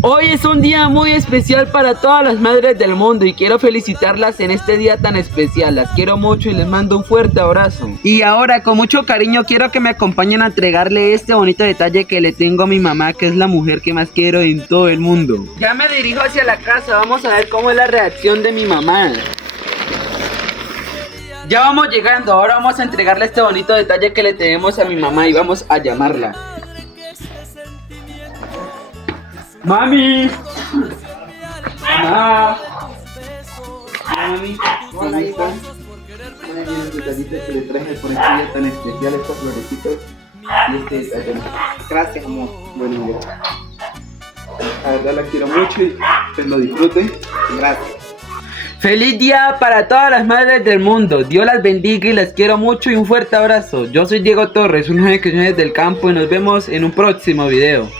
Hoy es un día muy especial para todas las madres del mundo y quiero felicitarlas en este día tan especial. Las quiero mucho y les mando un fuerte abrazo. Y ahora, con mucho cariño, quiero que me acompañen a entregarle este bonito detalle que le tengo a mi mamá, que es la mujer que más quiero en todo el mundo. Ya me dirijo hacia la casa, vamos a ver cómo es la reacción de mi mamá. Ya vamos llegando, ahora vamos a entregarle este bonito detalle que le tenemos a mi mamá y vamos a llamarla. Mami. Mamá. Mami. Hola, hija. El detallito que le traje por este día tan especial, estos florecitos y este detalle. Gracias, amor. Bueno, gracias. La verdad la quiero mucho y que lo disfruten. Gracias. ¡Feliz día para todas las madres del mundo! Dios las bendiga y las quiero mucho y un fuerte abrazo. Yo soy Diego Torres, un joven que viene del campo y nos vemos en un próximo video.